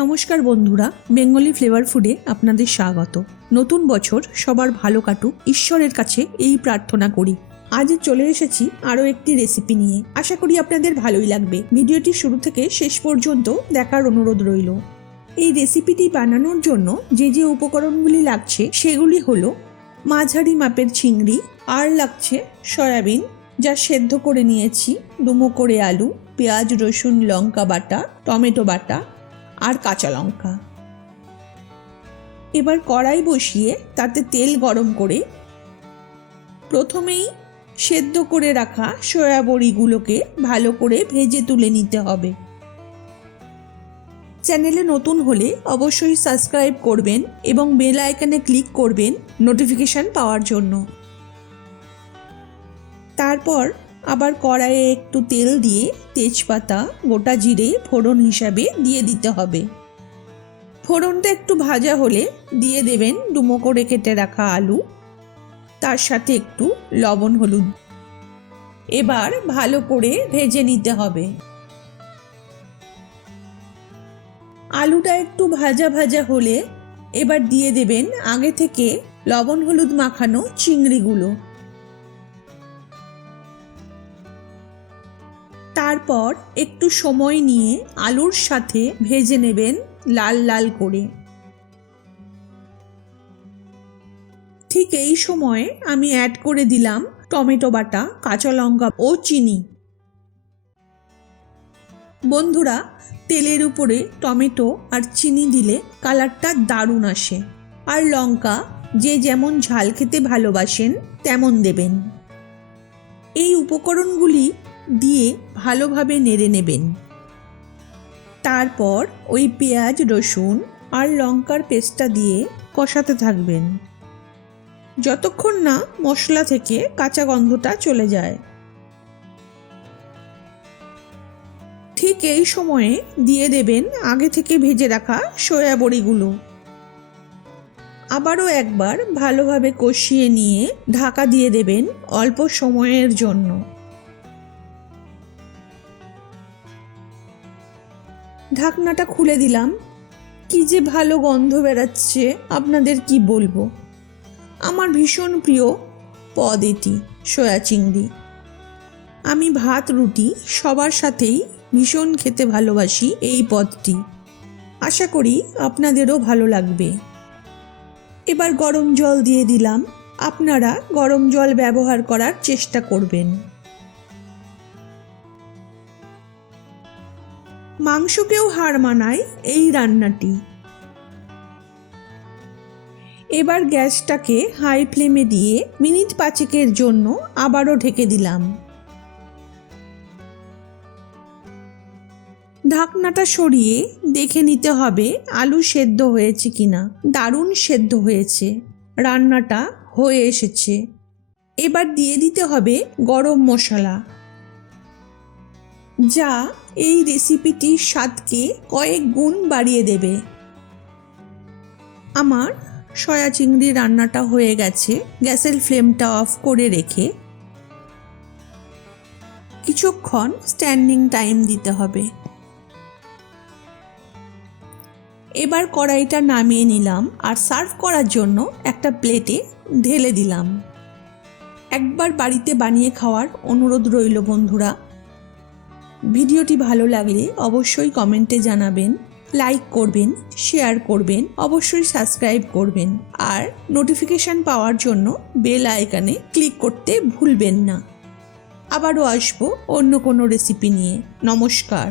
নমস্কার বন্ধুরা, Bengali flavour ফুডে আপনাদের স্বাগত। নতুন বছর সবার ভালো কাটুক, ঈশ্বরের কাছে এই প্রার্থনা করি। আজ চলে এসেছি আরও একটি রেসিপি নিয়ে। আশা করি আপনাদের ভালোই লাগবে। ভিডিওটি শুরু থেকে শেষ পর্যন্ত দেখার অনুরোধ রইল। এই রেসিপিটি বানানোর জন্য যে যে উপকরণগুলি লাগছে সেগুলি হলো মাঝারি মাপের চিংড়ি, আর লাগছে সয়াবিন যা সেদ্ধ করে নিয়েছি, ডুমো করে আলু, পেঁয়াজ রসুন লঙ্কা বাটা, টমেটো বাটা আর কাঁচা লঙ্কা। এবার কড়াই বসিয়ে তাতে তেল গরম করে প্রথমেই সেদ্ধ করে রাখা সয়া বড়িগুলোকে ভালো করে ভেজে তুলে নিতে হবে। চ্যানেলে নতুন হলে অবশ্যই সাবস্ক্রাইব করবেন এবং বেল আইকনে ক্লিক করবেন নোটিফিকেশন পাওয়ার জন্য। তারপর আবার কড়াইয়ে একটু তেল দিয়ে তেজপাতা, গোটা জিরে ফোড়ন হিসাবে দিয়ে দিতে হবে। ফোড়নটা একটু ভাজা হলে দিয়ে দেবেন ডুমো করে কেটে রাখা আলু, তার সাথে একটু লবণ হলুদ। এবার ভালো করে ভেজে নিতে হবে। আলুটা একটু ভাজা ভাজা হলে এবার দিয়ে দেবেন আগে থেকে লবণ হলুদ মাখানো চিংড়িগুলো। তারপর একটু সময় নিয়ে আলুর সাথে ভেজে নেবেন লাল লাল করে। ঠিক এই সময়ে আমি অ্যাড করে দিলাম টমেটো বাটা, কাঁচা লঙ্কা ও চিনি। বন্ধুরা, তেলের উপরে টমেটো আর চিনি দিলে কালারটা দারুণ আসে। আর লঙ্কা যে যেমন ঝাল খেতে ভালোবাসেন তেমন দেবেন। এই উপকরণগুলি দিয়ে ভালোভাবে নেড়ে নেবেন। তারপর ওই পেঁয়াজ রসুন আর লঙ্কার পেস্টটা দিয়ে কষাতে থাকবেন যতক্ষণ না মশলা থেকে কাঁচা গন্ধটা চলে যায়। ঠিক এই সময়ে দিয়ে দেবেন আগে থেকে ভেজে রাখা সয়া বড়িগুলো। আবারও একবার ভালোভাবে কষিয়ে নিয়ে ঢাকা দিয়ে দেবেন অল্প সময়ের জন্য। ঢাকনাটা খুলে দিলাম। কি যে ভালো গন্ধ বেরাচ্ছে, আপনাদের কি বলবো। আমার ভীষণ প্রিয় পদ এটি, সয়া চিংড়ি। আমি ভাত রুটি সবার সাথেই ভীষণ খেতে ভালোবাসি এই পদটি। আশা করি আপনাদেরও ভালো লাগবে। এবার গরম জল দিয়ে দিলাম। আপনারা গরম জল ব্যবহার করার চেষ্টা করবেন। মাংসকেও হার মানায় এই রান্নাটি। এবার গ্যাসটাকে হাই ফ্লেমে দিয়ে মিনিট 5 জন্য আবারও ঢেকে দিলাম। ঢাকনাটা সরিয়ে দেখে নিতে হবে আলু সেদ্ধ হয়েছে কিনা। দারুণ সেদ্ধ হয়েছে, রান্নাটা হয়ে এসেছে। এবার দিয়ে দিতে হবে গরম মশলা, যা এই রেসিপিটির স্বাদকে কয়েক গুণ বাড়িয়ে দেবে। আমার সয়া চিংড়ি রান্নাটা হয়ে গেছে। গ্যাসের ফ্লেমটা অফ করে রেখে কিছুক্ষণ স্ট্যান্ডিং টাইম দিতে হবে। এবার কড়াইটা নামিয়ে নিলাম আর সার্ভ করার জন্য একটা প্লেটে ঢেলে দিলাম। একবার বাড়িতে বানিয়ে খাওয়ার অনুরোধ রইল বন্ধুরা। ভিডিওটি ভালো লাগলে অবশ্যই কমেন্টে জানাবেন, লাইক করবেন, শেয়ার করবেন, অবশ্যই সাবস্ক্রাইব করবেন আর নোটিফিকেশন পাওয়ার জন্য বেল আইকনে ক্লিক করতে ভুলবেন না। আবারও আসবো অন্য কোনো রেসিপি নিয়ে। নমস্কার।